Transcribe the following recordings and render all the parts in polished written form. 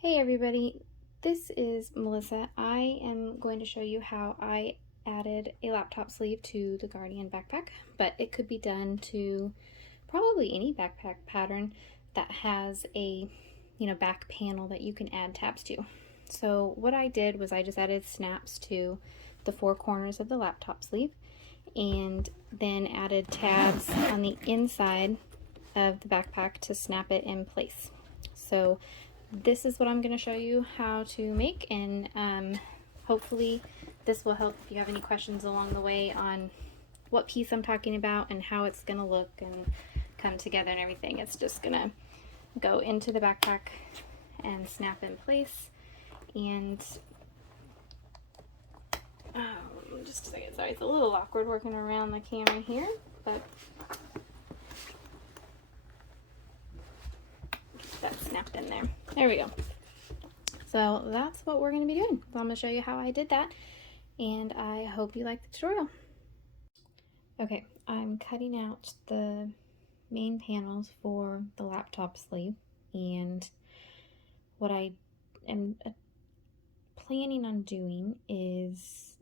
Hey everybody, this is Melissa. I am going to show you how I added a laptop sleeve to the Guardian backpack, but it could be done to probably any backpack pattern that has a back panel that you can add tabs to. So what I did was I just added snaps to the four corners of the laptop sleeve and then added tabs on the inside of the backpack to snap it in place. So this is what I'm going to show you how to make, and hopefully this will help if you have any questions along the way on what piece I'm talking about and how it's going to look and come together and everything. It's just going to go into the backpack and snap in place. And just a second, sorry, it's a little awkward working around the camera here, but that snapped in there. There we go. So that's what we're going to be doing. So I'm going to show you how I did that, and I hope you like the tutorial. Okay, I'm cutting out the main panels for the laptop sleeve, and what I am planning on doing is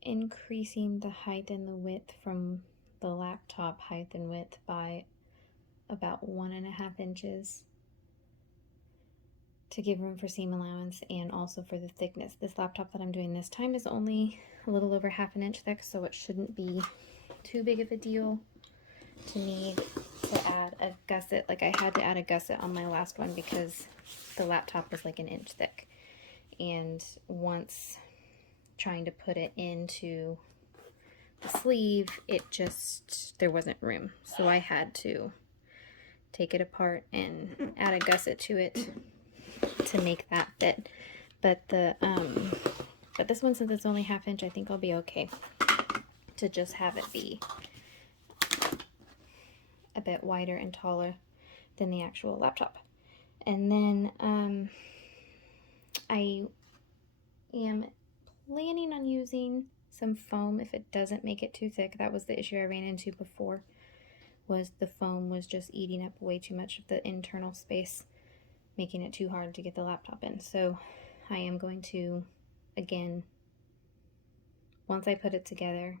increasing the height and the width from the laptop height and width by about 1.5 inches to give room for seam allowance and also for the thickness. This laptop that I'm doing this time is only a little over 1/2 inch thick, so it shouldn't be too big of a deal to need to add a gusset. Like I had to add a gusset on my last one because the laptop was like 1 inch thick, and once trying to put it into the sleeve, there wasn't room, so I had to take it apart and add a gusset to it to make that fit. But but this one, since it's only 1/2 inch, I think I'll be okay to just have it be a bit wider and taller than the actual laptop. And then I am planning on using some foam if it doesn't make it too thick. That was the issue I ran into before, was the foam was just eating up way too much of the internal space, making it too hard to get the laptop in. So I am going to, again, once I put it together,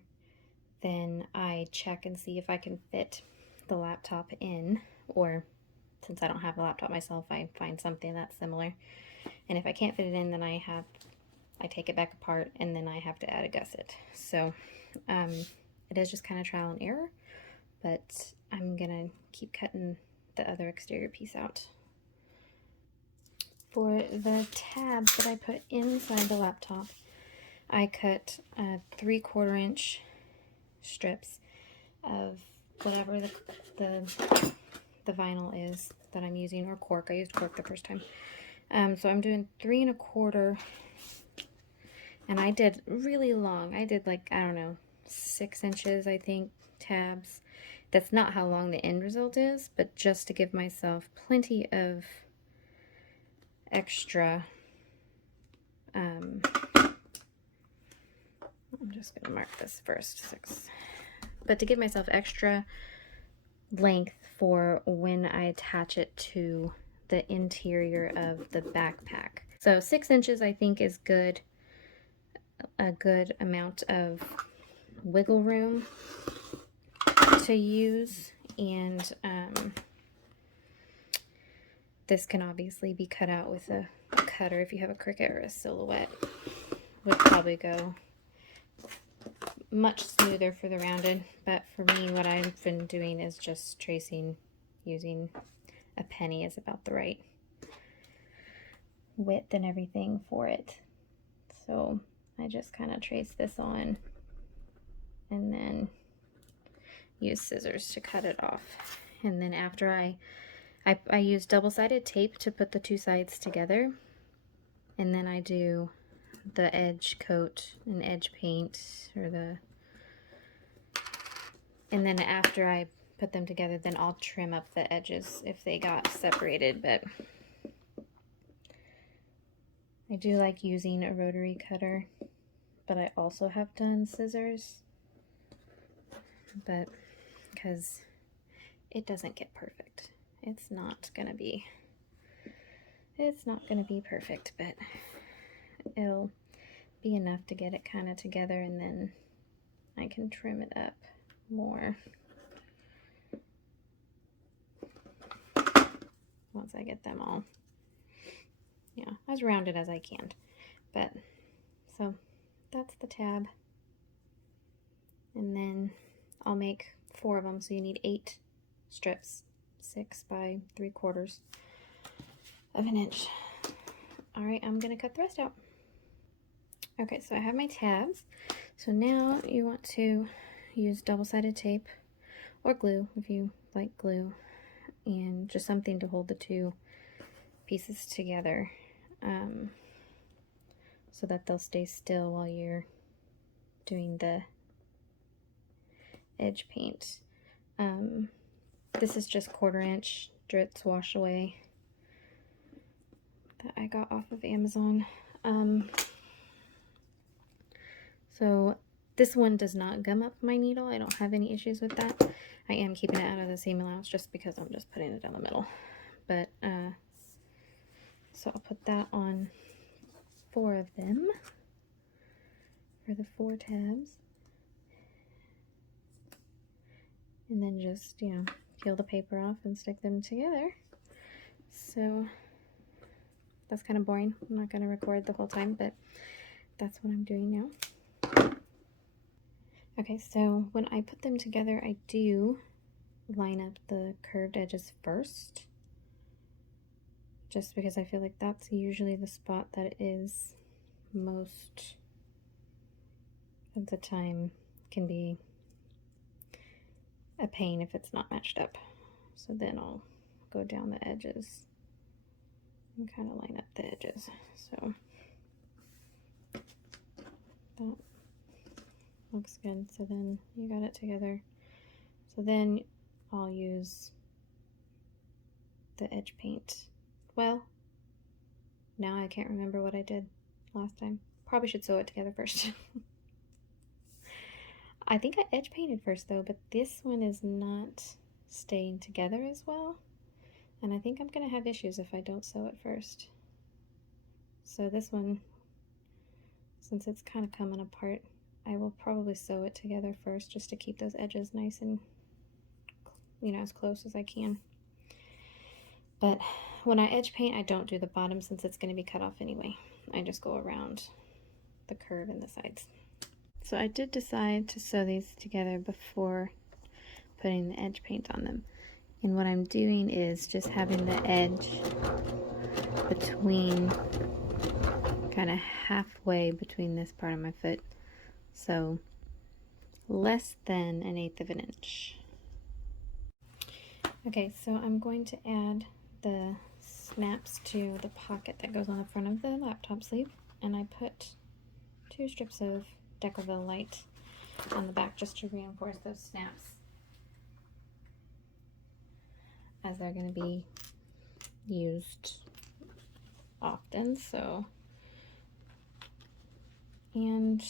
then I check and see if I can fit the laptop in, or since I don't have a laptop myself, I find something that's similar. And if I can't fit it in, then I take it back apart and then I have to add a gusset. So it is just kind of trial and error, but I'm gonna keep cutting the other exterior piece out. For the tabs that I put inside the laptop, I cut 3/4 inch strips of whatever the vinyl is that I'm using, or cork. I used cork the first time. So I'm doing 3 1/4, and I did really long. I did like, I don't know, 6 inches, I think, tabs. That's not how long the end result is, but just to give myself plenty of extra, I'm just gonna mark this first, 6, but to give myself extra length for when I attach it to the interior of the backpack. So 6 inches I think is good, a good amount of wiggle room to use, and this can obviously be cut out with a cutter. If you have a Cricut or a Silhouette, would probably go much smoother for the rounded, but for me, what I've been doing is just tracing using a penny is about the right width and everything for it. So I just kind of trace this on and then use scissors to cut it off. And then after I use double-sided tape to put the two sides together, and then I do the edge coat and edge paint, and then after I put them together, then I'll trim up the edges if they got separated. But I do like using a rotary cutter, but I also have done scissors, but because it doesn't get perfect. It's not gonna be It's not going to be perfect, but it'll be enough to get it kind of together, and then I can trim it up more once I get them all, yeah, as rounded as I can. But so that's the tab, and then I'll make 4 of them, so you need 8 strips, 6 by 3/4 of an inch. All right, I'm gonna cut the rest out. Okay, so I have my tabs. So now you want to use double-sided tape or glue if you like glue, and just something to hold the 2 pieces together, so that they'll stay still while you're doing the edge paint. This is just 1/4 inch Dritz wash away that I got off of Amazon. So this one does not gum up my needle. I don't have any issues with that. I am keeping it out of the seam allowance just because I'm just putting it down the middle. But so I'll put that on 4 of them for the 4 tabs, and then just, you know, peel the paper off and stick them together. So that's kind of boring. I'm not going to record the whole time, but that's what I'm doing now. Okay, so when I put them together, I do line up the curved edges first, just because I feel like that's usually the spot that is most of the time can be a pain if it's not matched up. So then I'll go down the edges and kind of line up the edges. So that looks good. So then you got it together. So then I'll use the edge paint. Well, now I can't remember what I did last time. Probably should sew it together first. I think I edge painted first though, but this one is not staying together as well. And I think I'm gonna have issues if I don't sew it first. So this one, since it's kind of coming apart, I will probably sew it together first just to keep those edges nice and, you know, as close as I can. But when I edge paint, I don't do the bottom since it's going to be cut off anyway. I just go around the curve in the sides. So I did decide to sew these together before putting the edge paint on them. And what I'm doing is just having the edge between, kind of halfway between this part of my foot. So less than 1/8 of an inch. Okay, so I'm going to add the snaps to the pocket that goes on the front of the laptop sleeve, and I put 2 strips of Decovil Light on the back just to reinforce those snaps, as they're going to be used often. So, and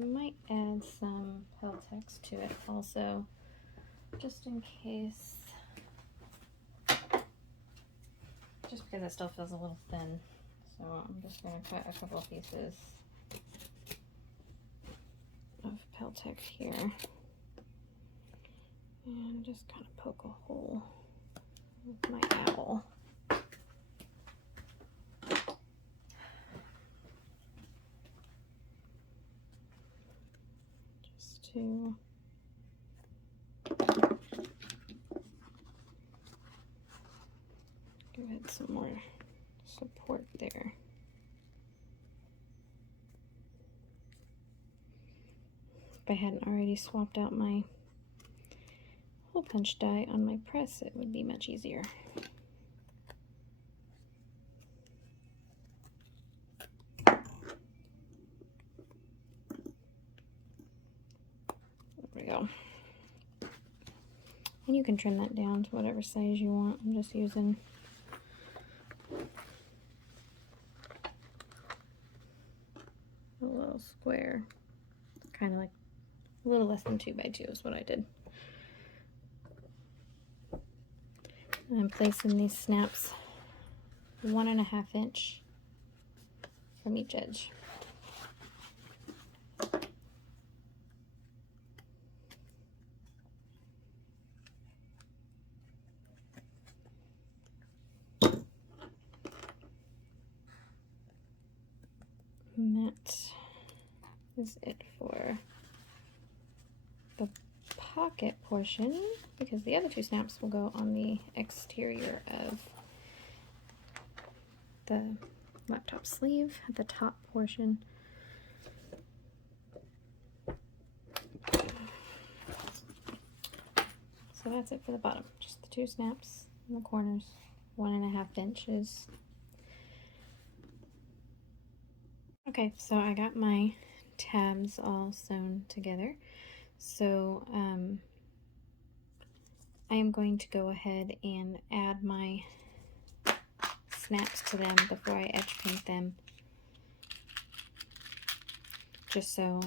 I might add some Peltex to it also, just in case, just because it still feels a little thin. So I'm just going to cut a couple of pieces of Peltex here and just kind of poke a hole with my owl. Just to give it some more support there. If I hadn't already swapped out my hole punch die on my press, it would be much easier. There we go. And you can trim that down to whatever size you want. I'm just using a little square, kind of like a little less than 2 by 2 is what I did. And I'm placing these snaps 1.5 inch from each edge. And that is it for the pocket portion, because the other 2 snaps will go on the exterior of the laptop sleeve at the top portion. So that's it for the bottom, just the 2 snaps in the corners, 1.5 inches. Okay, so I got my tabs all sewn together. So I am going to go ahead and add my snaps to them before I edge paint them, just so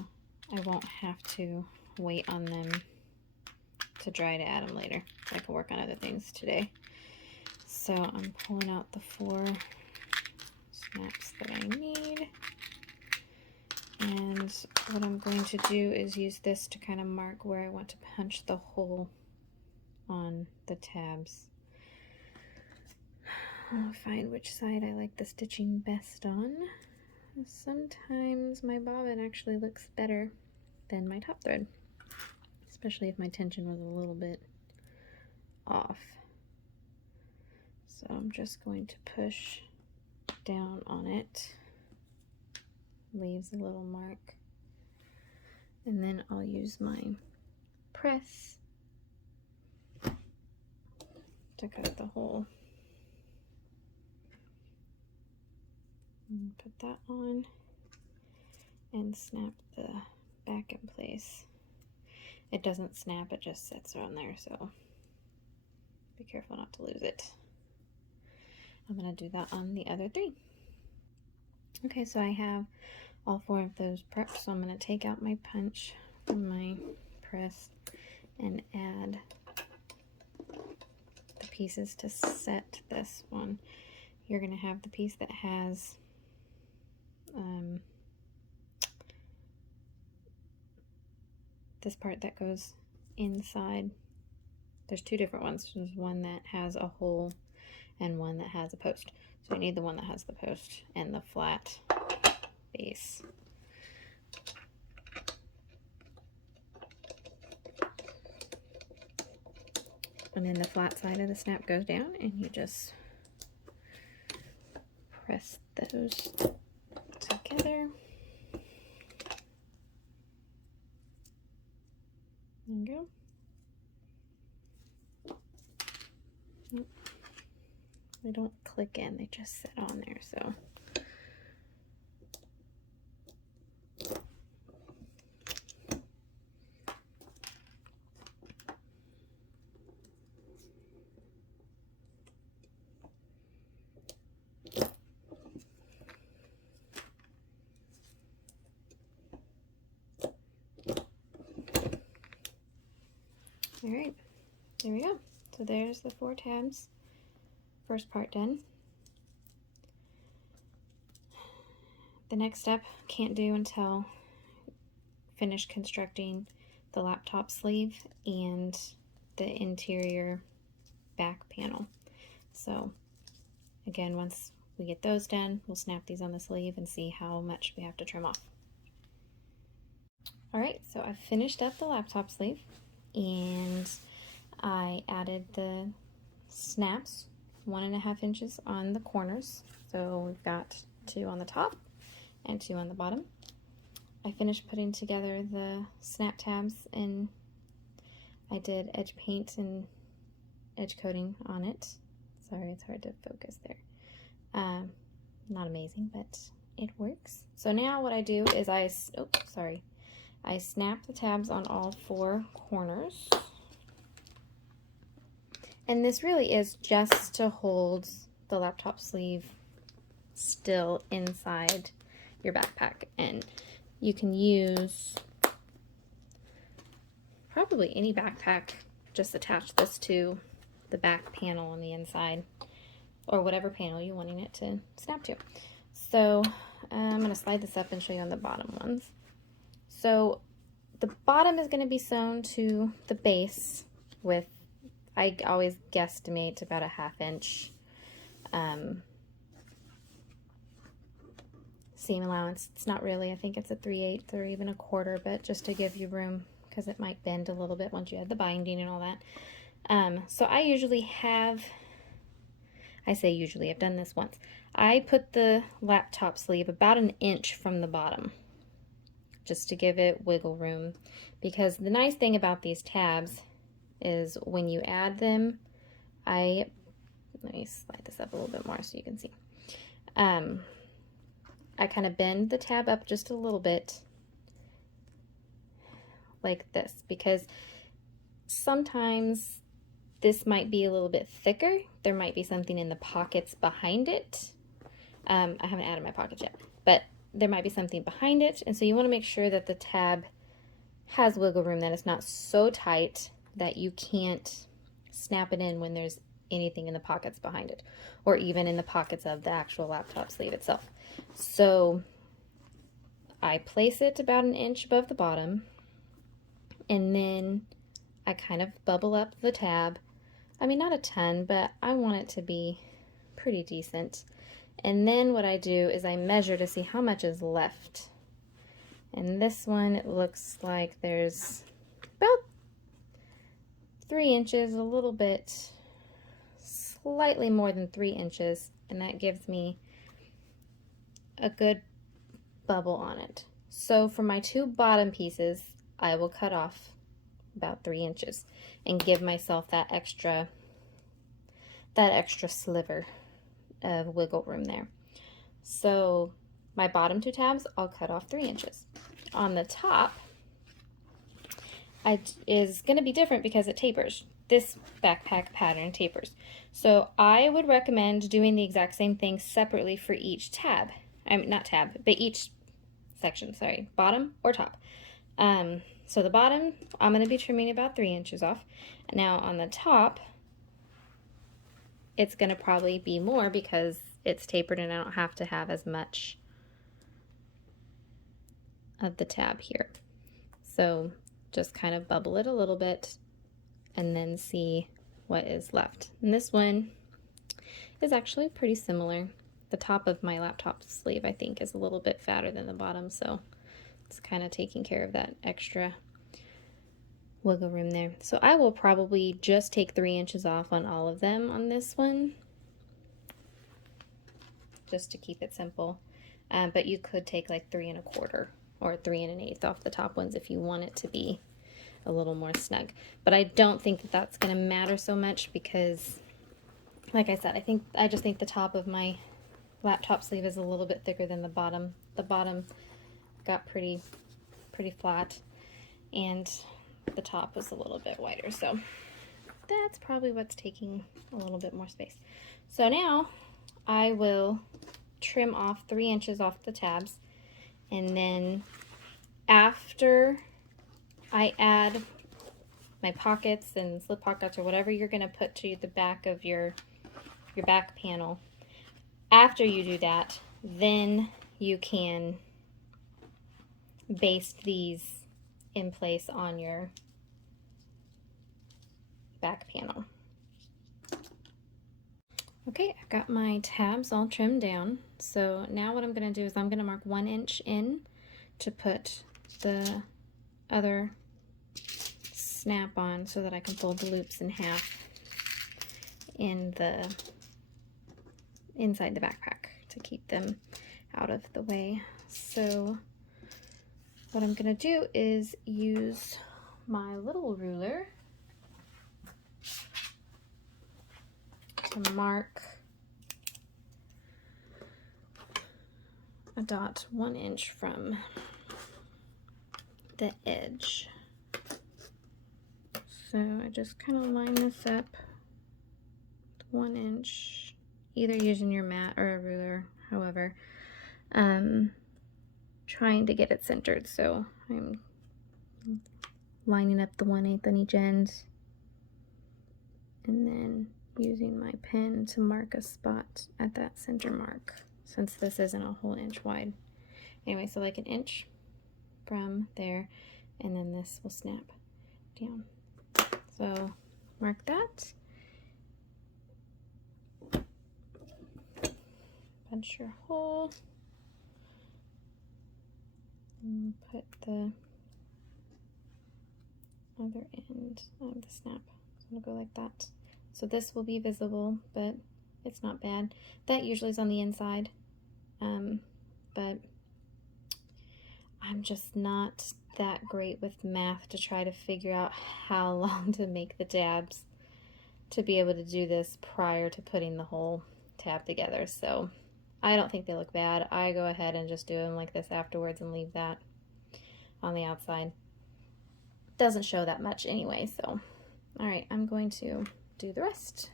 I won't have to wait on them to dry to add them later, so I can work on other things today. So I'm pulling out the 4 snaps that I need, and what I'm going to do is use this to kind of mark where I want to punch the hole on the tabs. I'll find which side I like the stitching best on. Sometimes my bobbin actually looks better than my top thread, especially if my tension was a little bit off. So I'm just going to push down on it, leaves a little mark, and then I'll use my press to cut the hole. And put that on and snap the back in place. It doesn't snap, it just sits on there, so be careful not to lose it. I'm going to do that on the other 3. Okay, so I have all 4 of those prepped, so I'm going to take out my punch from my press and add the pieces to set this one. You're going to have the piece that has this part that goes inside. There's 2 different ones. There's one that has a hole and one that has a post. So you need the one that has the post and the flat base. And then the flat side of the snap goes down, and you just press those together. There you go. They don't click in, they just sit on there, so. All right, there we go. So there's the 4 tabs. First part done. The next step can't do until finish constructing the laptop sleeve and the interior back panel. So again, once we get those done, we'll snap these on the sleeve and see how much we have to trim off. All right, so I've finished up the laptop sleeve, and I added the snaps 1.5 inches on the corners. So we've got 2 on the top and 2 on the bottom. I finished putting together the snap tabs, and I did edge paint and edge coating on it. Sorry, it's hard to focus there. Not amazing, but it works. So now what I do is I snap the tabs on all 4 corners. And this really is just to hold the laptop sleeve still inside your backpack. And you can use probably any backpack, just attach this to the back panel on the inside, or whatever panel you're wanting it to snap to. So I'm going to slide this up and show you on the bottom ones. So the bottom is going to be sewn to the base with, I always guesstimate about a 1/2 inch seam allowance. It's not really, I think it's a 3/8 or even a 1/4, but just to give you room because it might bend a little bit once you add the binding and all that. So I usually have, I say usually, I've done this once. I put the laptop sleeve about 1 inch from the bottom, just to give it wiggle room, because the nice thing about these tabs is when you add them, let me slide this up a little bit more so you can see. I kind of bend the tab up just a little bit like this, because sometimes this might be a little bit thicker. There might be something in the pockets behind it. I haven't added my pockets yet, but there might be something behind it, and so you want to make sure that the tab has wiggle room, that it's not so tight that you can't snap it in when there's anything in the pockets behind it, or even in the pockets of the actual laptop sleeve itself. So I place it about 1 inch above the bottom, and then I kind of bubble up the tab. I mean, not a ton, but I want it to be pretty decent. And then what I do is I measure to see how much is left. And this one, it looks like there's about 3 inches, a little bit, slightly more than 3 inches, and that gives me a good bubble on it. So for my 2 bottom pieces, I will cut off about 3 inches and give myself that extra sliver of wiggle room there. So my bottom 2 tabs, I'll cut off 3 inches. On the top, is going to be different because it tapers. This backpack pattern tapers. So I would recommend doing the exact same thing separately for each tab. Not tab, but each section, sorry, bottom or top. So the bottom, I'm going to be trimming about 3 inches off. Now on the top, it's going to probably be more because it's tapered and I don't have to have as much of the tab here. So just kind of bubble it a little bit and then see what is left. And this one is actually pretty similar. The top of my laptop sleeve, I think, is a little bit fatter than the bottom, so it's kind of taking care of that extra wiggle room there. So I will probably just take 3 inches off on all of them on this one, just to keep it simple. But you could take like 3 1/4 or 3 1/8 off the top ones if you want it to be a little more snug. But I don't think that that's going to matter so much because, like I said, I just think the top of my laptop sleeve is a little bit thicker than the bottom. The bottom got pretty flat, and the top was a little bit wider, so that's probably what's taking a little bit more space. So now I will trim off 3 inches off the tabs, and then after I add my pockets and slip pockets or whatever you're going to put to the back of your back panel, after you do that, then you can baste these in place on your back panel. Okay, I've got my tabs all trimmed down. So now what I'm going to do is I'm going to mark 1 inch in to put the other snap on so that I can fold the loops in half in the inside the backpack to keep them out of the way. So what I'm going to do is use my little ruler to mark a dot 1 inch from the edge. So I just kind of line this up 1 inch, either using your mat or a ruler, however, trying to get it centered. So I'm lining up the 1/8 on each end, and then using my pen to mark a spot at that center mark, since this isn't a whole inch wide. Anyway, so like an inch from there, and then this will snap down. So mark that. Punch your hole. And put the other end of the snap. So I'm gonna go like that. So this will be visible, but it's not bad. That usually is on the inside, but I'm just not that great with math to try to figure out how long to make the tabs to be able to do this prior to putting the whole tab together. So I don't think they look bad. I go ahead and just do them like this afterwards and leave that on the outside. Doesn't show that much anyway, so. All right, I'm going to do the rest.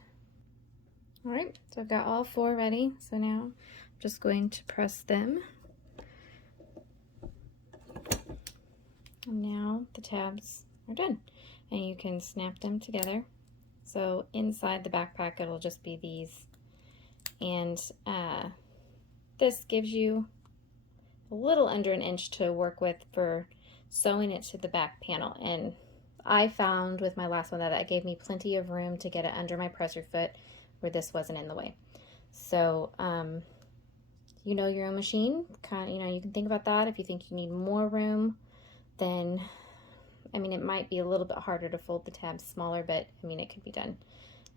All right, so I've got all 4 ready. So now I'm just going to press them. And now the tabs are done, and you can snap them together. So inside the backpack, it'll just be these. And this gives you a little under an inch to work with for sewing it to the back panel. And I found with my last one that gave me plenty of room to get it under my presser foot where this wasn't in the way. So, you know your own machine, you can think about that. If you think you need more room, then, I mean, it might be a little bit harder to fold the tabs smaller, but I mean, it could be done.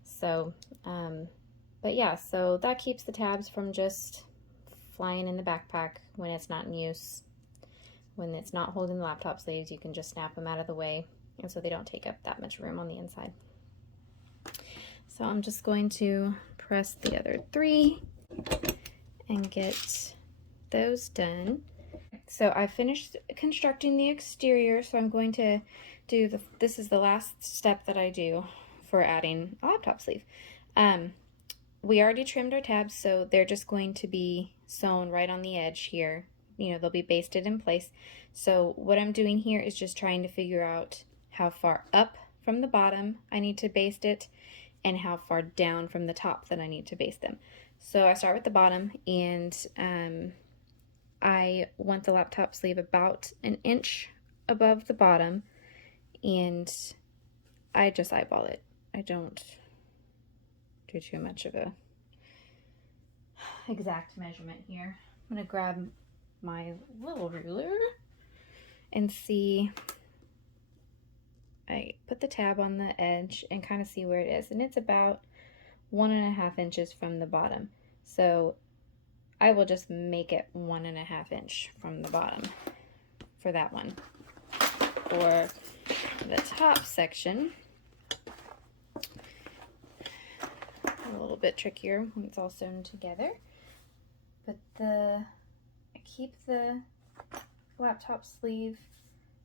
So, but yeah, so that keeps the tabs from just flying in the backpack when it's not in use. When it's not holding the laptop sleeves, you can just snap them out of the way, and so they don't take up that much room on the inside. So I'm just going to press the other 3 and get those done. So I finished constructing the exterior, so I'm going to do this is the last step that I do for adding a laptop sleeve. We already trimmed our tabs, so they're just going to be sewn right on the edge here. You know, they'll be basted in place. So what I'm doing here is just trying to figure out how far up from the bottom I need to baste it and how far down from the top that I need to baste them. So I start with the bottom, and I want the laptop sleeve about an inch above the bottom, and I just eyeball it. I don't do too much of a exact measurement here. I'm gonna grab my little ruler and see. I put the tab on the edge and kind of see where it is, and it's about 1.5 inches from the bottom. So I will just make it 1.5 inch from the bottom for that one. For the top section, a little bit trickier when it's all sewn together, but I keep the laptop sleeve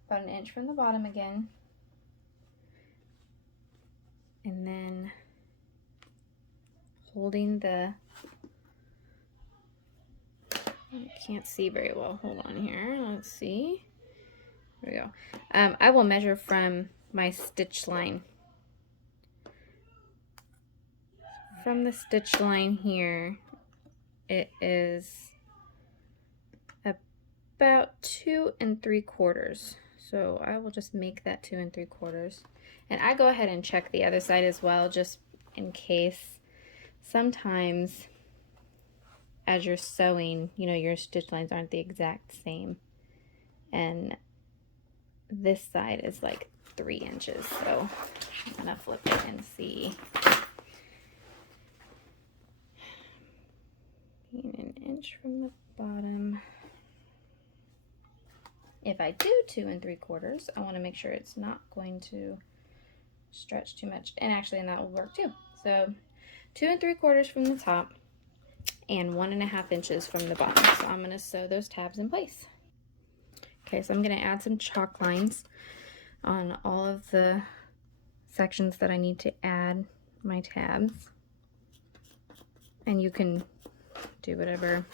about an inch from the bottom again, and then holding the, I can't see very well, hold on here, let's see, there we go. I will measure from my stitch line. From the stitch line here, it is about 2 3/4. So I will just make that 2 3/4. And I go ahead and check the other side as well, just in case. Sometimes as you're sewing, you know, your stitch lines aren't the exact same. And this side is like 3 inches. So I'm gonna flip it and see. An inch from the bottom. If I do 2 3/4, I want to make sure it's not going to stretch too much, and actually, and that will work too. So 2 3/4 from the top and 1.5 inches from the bottom. So I'm going to sew those tabs in place. Okay, so I'm going to add some chalk lines on all of the sections that I need to add my tabs, and you can do whatever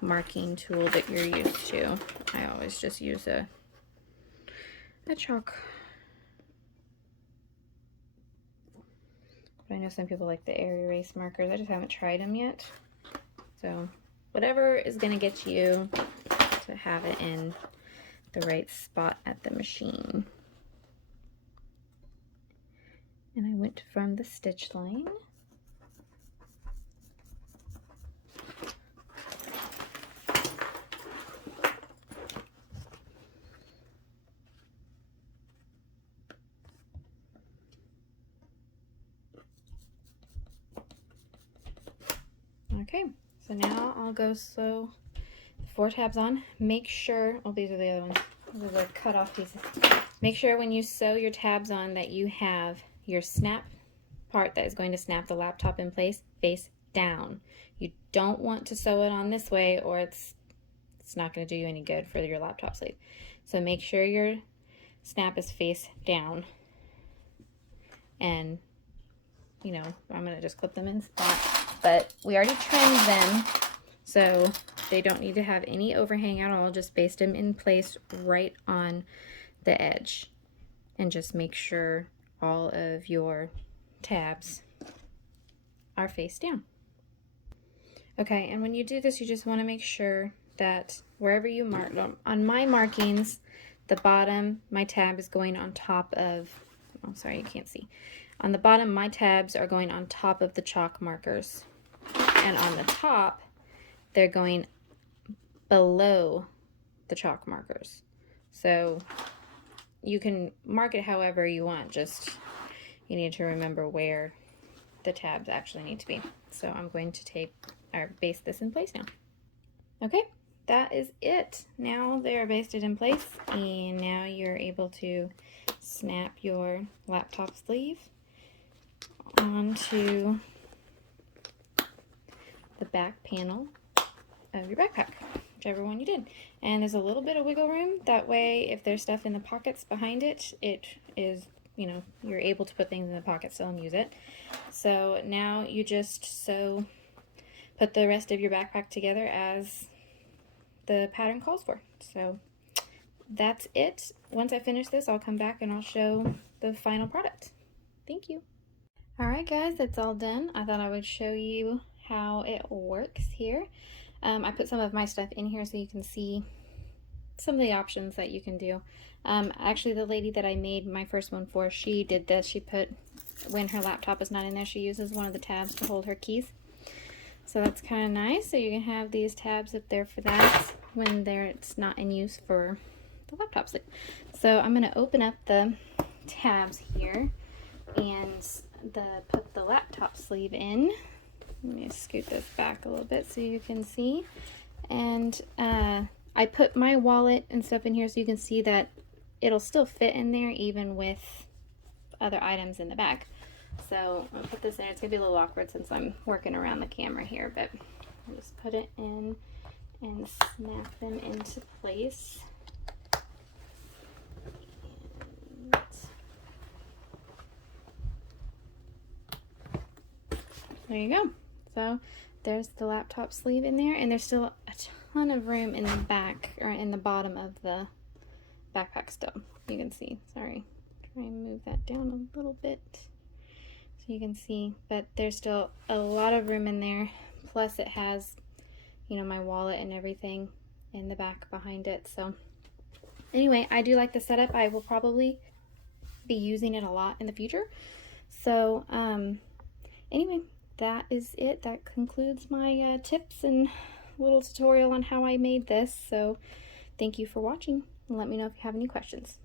marking tool that you're used to. I always just use a chalk But I know some people like the air erase markers. I just haven't tried them yet. So whatever is going to get you to have it in the right spot at the machine. And I went from the stitch line. Okay, so now I'll go sew the 4 tabs on. Make sure, oh, these are the other ones. These are the cut off pieces. Make sure when you sew your tabs on that you have your snap part that is going to snap the laptop in place face down. You don't want to sew it on this way, or it's not going to do you any good for your laptop sleeve. So make sure your snap is face down. And, you know, I'm going to just clip them in spot. But we already trimmed them, so they don't need to have any overhang at all. Just baste them in place right on the edge. And just make sure all of your tabs are face down. Okay, and when you do this, you just want to make sure that wherever you mark, on my markings, the bottom, my tab is going on top of, oh, sorry, you can't see. On the bottom, my tabs are going on top of the chalk markers. And on the top, they're going below the chalk markers. So you can mark it however you want, just you need to remember where the tabs actually need to be. So I'm going to tape or baste this in place now. Okay, that is it. Now they are basted in place, and now you're able to snap your laptop sleeve onto the back panel of your backpack, whichever one you did. And there's a little bit of wiggle room. That way, if there's stuff in the pockets behind it, it is, you know, you're able to put things in the pocket still and use it. So now you just put the rest of your backpack together as the pattern calls for. So that's it. Once I finish this, I'll come back and I'll show the final product. Thank you. Alright guys, that's all done. I thought I would show you how it works here. I put some of my stuff in here so you can see some of the options that you can do. Actually, the lady that I made my first one for, she did this. She put, when her laptop is not in there, she uses one of the tabs to hold her keys. So that's kind of nice. So you can have these tabs up there for that when it's not in use for the laptop sleeve. So I'm going to open up the tabs here and put the laptop sleeve in. Let me scoot this back a little bit so you can see. And I put my wallet and stuff in here so you can see that it'll still fit in there even with other items in the back. So I'll put this in. It's going to be a little awkward since I'm working around the camera here, but I'll just put it in and snap them into place. And there you go. So there's the laptop sleeve in there, and there's still a ton of room in the back, or in the bottom of the backpack still. You can see, sorry, try and move that down a little bit so you can see, but there's still a lot of room in there. Plus it has, you know, my wallet and everything in the back behind it. So anyway, I do like the setup. I will probably be using it a lot in the future. So anyway, that is it. That concludes my tips and little tutorial on how I made this. So thank you for watching, and let me know if you have any questions.